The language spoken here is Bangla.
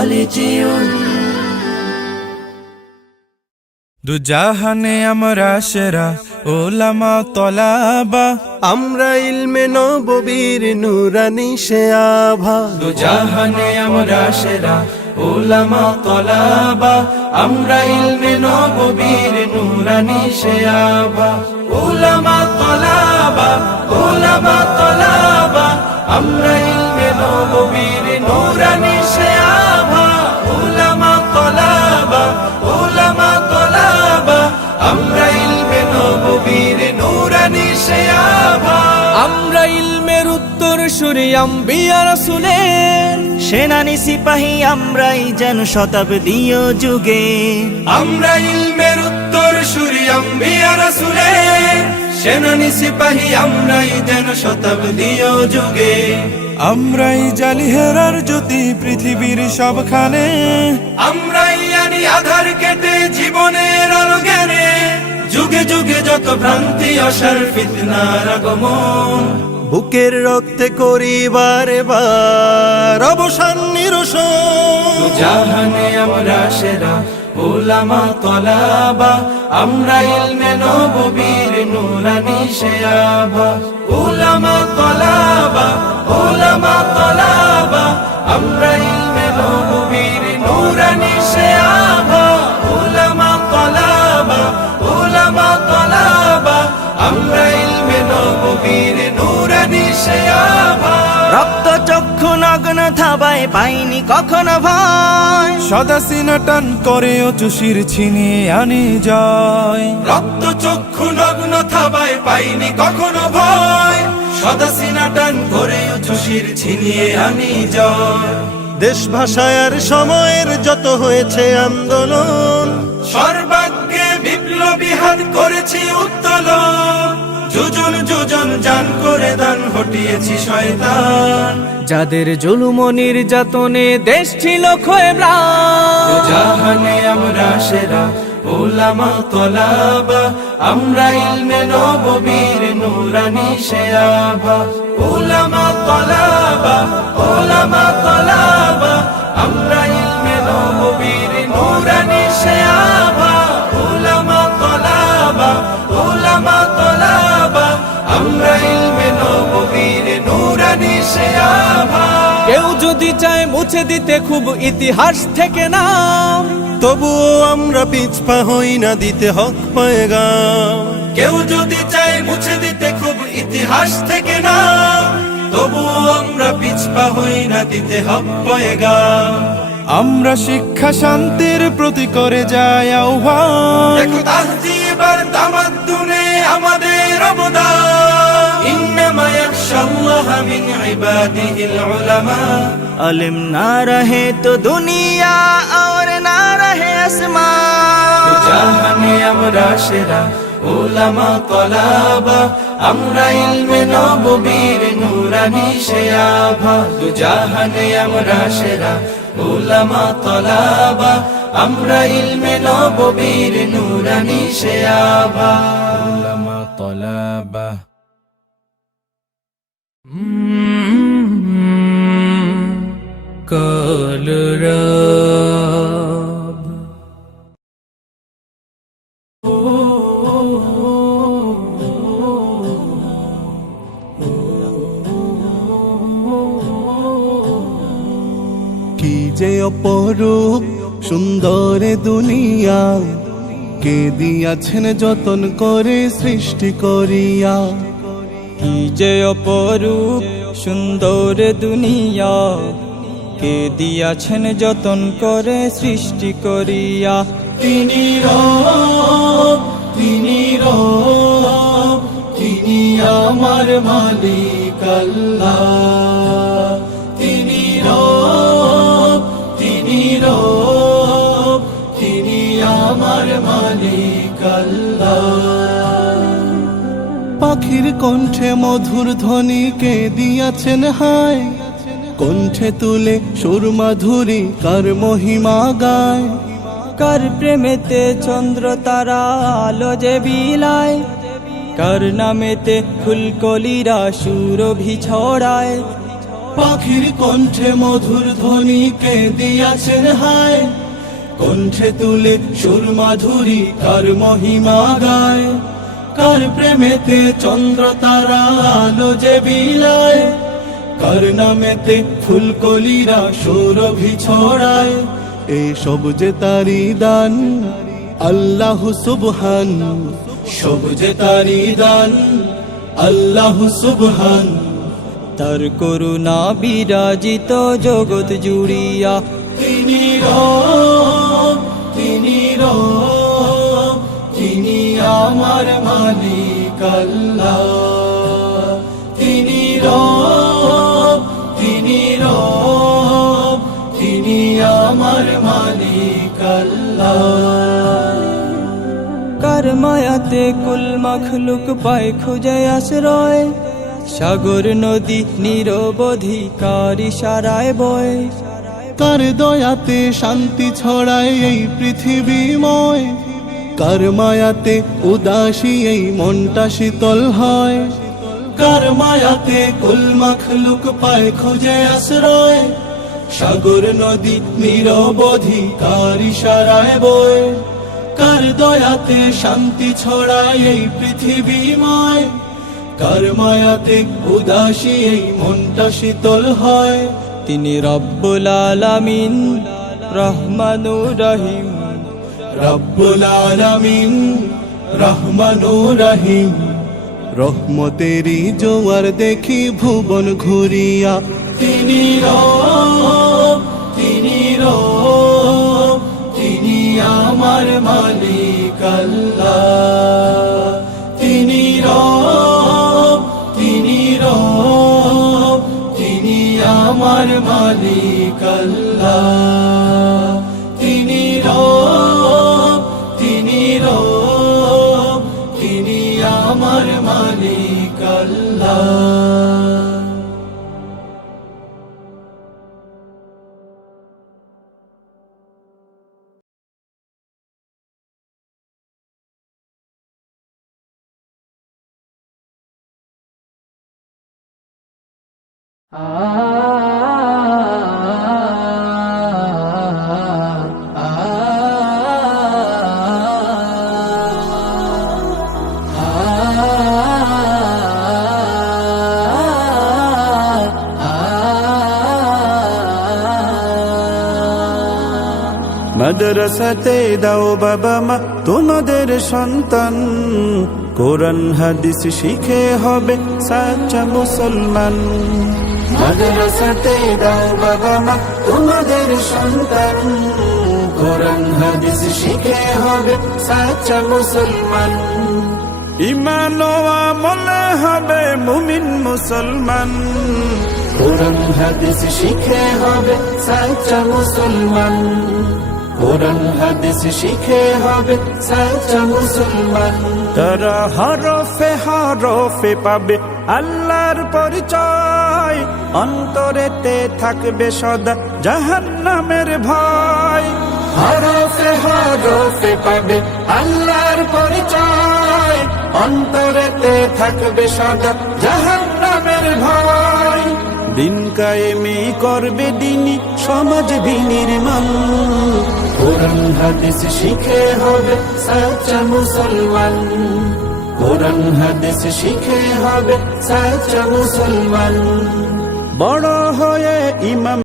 পলিটিউন। দুজাহানে আমরা সেরা উলামা তলাবা, আমরা ইলমে নববীর নুরানি সে আভা। দুজাহানে আমরা সেরা উলামা তলাবা, আমরা ইলমে নববীর নুরানি সে আভা। উলামা তলাবা, উলামা তলাবা, আমরা ইলমে নববীর নুরানি সে আভা। উলামা তলাবা, উলামা তলাবা, আমরা ইলমে নববীর নুরানি সে আভা। আমরা ইলমের উত্তর সুরি আম্বিয়া রাসূলের, সেনানি সিপাহী আমরাই যেন শতাব্দীয় যুগে। আমরা ইলমের উত্তর সুরি আম্বিয়া রাসূলের, সেনানি সিপাহী আমরাই যেন শতাব্দীয় যুগে। আমরাই জালি হেরার জ্যোতি পৃথিবীর সবখানে, আমরাই আনি আধার কেটে জীবনের আলো জ্ঞানে। যুগে যুগে যত ভ্রান্তি অসার ফিতনার আগমন, বুকের রক্তে করি বারে বার অবসান নিরসন। দুজাহানে আমরা সেরা উলামা তলাবা, আমরা ইলমে নববীর নুরানি সে আভা। উলামা তলাবা, উলামা তলাবা, আমরা ইলমে নববীর নুরানি সে আভা। উলামা তলাবা, উলামা তলাবা, আমরা ইলমে নববীর নুরানি সে আভা। রক্ত চক্ষু নগ্ন থাবায় পাইনি কখনো ভয়, সদা সিনা টান করে চুষির ছিনিয়ে আনি জয়। রক্ত চক্ষু নগ্ন থাবায় পাইনি কখনো ভয়, সদা সিনা টান করে চুষির ছিনিয়ে আনি জয়। দেশ ভাষার সময়ের যত হয়েছে আন্দোলন, সর্বাগ্যে বিপ্লবী হাত করেছি উত্তোলন। যোজন যোজন জান করে দান হটিয়েছি শয়তান, যাদের জুলুম ও নির্যাতনে দেশ ছিল ক্ষয়ে ম্লান। দুজাহানে আমরা সেরা উলামা তলাবা, আমরা ইলমে নববীর নুরানি সে আভা। উলামা তলাবা, উলামা তলাবা, আমরা ইলমে নববীর নুরানি সে আভা। উলামা তলাবা, উলামা তলাবা, আমরা ইলমে নববীর নুরানি সে আভা। কেউ যদি চায় মুছে দিতে খুব ইতিহাস থেকে নাম, তবুও আমরা পিছপা হই না দিতে হক পয়গাম। কেউ যদি চায় মুছে দিতে খুব ইতিহাস থেকে না, তবুও আমরা পিছপা হই না দিতে হক পয়গাম। আমরা শিক্ষা শান্তির প্রতি করে যাই আহ্বান, দেখো তাহজিব আর তামাদ্দুনে আমাদের অবদান। ইন্নামা ইয়াখশাল্লাহা মিন ইবাদিহিল উলামা। अलिम ना रहे तो दुनिया और ना रहे आसमान। দুজাহানে আমরা সেরা উলামা তলাবা, আমরা ইলমে নববীর নুরানি সে আভা। দুজাহানে আমরা সেরা উলামা তলাবা, আমরা ইলমে নববীর নুরানি সে আভা। উলামা তলাবা। কলরব কি যে অপরূপ সুন্দর দুনিয়া, কে দিয়াছেন যতন করে সৃষ্টি করিয়া। কি যে অপরূপ সুন্দর দুনিয়া, কে দিয়াছেন যতন করে সৃষ্টি করিয়া। তিনি রব, তিনি রব, তিনি আমার মালিক আল্লাহ। তিনি রব, তিনি রব, তিনি আমার মালিক আল্লাহ। পাখির কণ্ঠে মধুর ধ্বনি কে দিয়াছেন হায়, কণ্ঠে তুলে সুর মাধুরী কার মহিমা গায়। কার প্রেমেতে চন্দ্র তারা আলো যে বিলায়, কার নামেতে ফুলকলিরা সুরভি ছড়ায়। পাখির কণ্ঠে মধুর ধ্বনিকে দিয়াছেন হায়, কণ্ঠে তুলে সুর মাধুরী কার মহিমা গায়, কার প্রেমেতে চন্দ্র তারা আলো যে বিলায়, কার নামেতে ফুলকলিরা সৌরভি ছড়ায়। এই সব যে তারি দান, আল্লাহ সুবহান। সব যে তারি দান, আল্লাহ সুবহান। তার করুণা বিরাজিত জগৎ জুড়িয়া, তিনি রব, তিনি রব, তিনি আমার মালিক আল্লাহ। তিনি রব, তিনি রব, তিনি আমার মালিক আল্লাহ। কার মায়াতে কুল মখলুক পায় খুঁজে আশ্রয়, সাগর নদী নিরবধি কার ইশারায় বয়। কার দয়াতে শান্তি ছড়ায় এই পৃথিবীময়, কার মায়াতে উদাসী এই মনটা শীতল হয়। কার মায়াতে কুল মখলুক পায় খুঁজে আশ্রয়, সাগর নদী নিরবধি কার ইশারায় বয়। কার দয়াতে শান্তি ছড়ায় এই পৃথিবীময়, কার মায়াতে উদাসী এই মনটা শীতল হয়। তিনি রব্বুল আলামিন রহমানুর রহিম, রব্বুল আলামিন রহমানুর রহিম। রহমতেরই জোয়ার দেখি ভুবন ঘুরিয়া, তিনি রব, তিনি রব, তিনি আমার মালিক আল্লাহ। তিনি রব, তিনি রব, তিনি আমার মালিক আল্লাহ। তিনি রব, তিনি রব, তিনি আমার মালিক আল্লাহ। মাদ্রাসাতে দাও বাবা মা তোমাদের সন্তান, কোরআন হাদিস শিখে হবে সাচ্চা মুসলমান। মাদ্রাসাতে দাও বাবা মা তোমাদের সন্তান, কোরআন হাদিস শিখে হবে সাচ্চা মুসলমান। ঈমান ও আমলে হবে মুমিন মুসলমান, কোরআন হাদিস শিখে হবে সাচ্চা মুসলমান। কোরআন হাদিস শিখে হবে সাচ্চা মুসলমান। তারা হরফে হরফে পাবে আল্লাহর পরিচয়, অন্তরেতে থাকবে সদা জাহান্নামের ভয়। হরফে হরফে পাবে আল্লাহর পরিচয়, অন্তরেতে থাকবে সদা জাহান্নামের ভয়। দিন কায়েমি করবে দিনী সমাজ বিনির্মাণ, কোরআন হাদিস শিখে হবে সাচ্চা মুসলমান। কোরআন হাদিস শিখে হবে সাচ্চা মুসলমান। বড় হয়ে ইমাম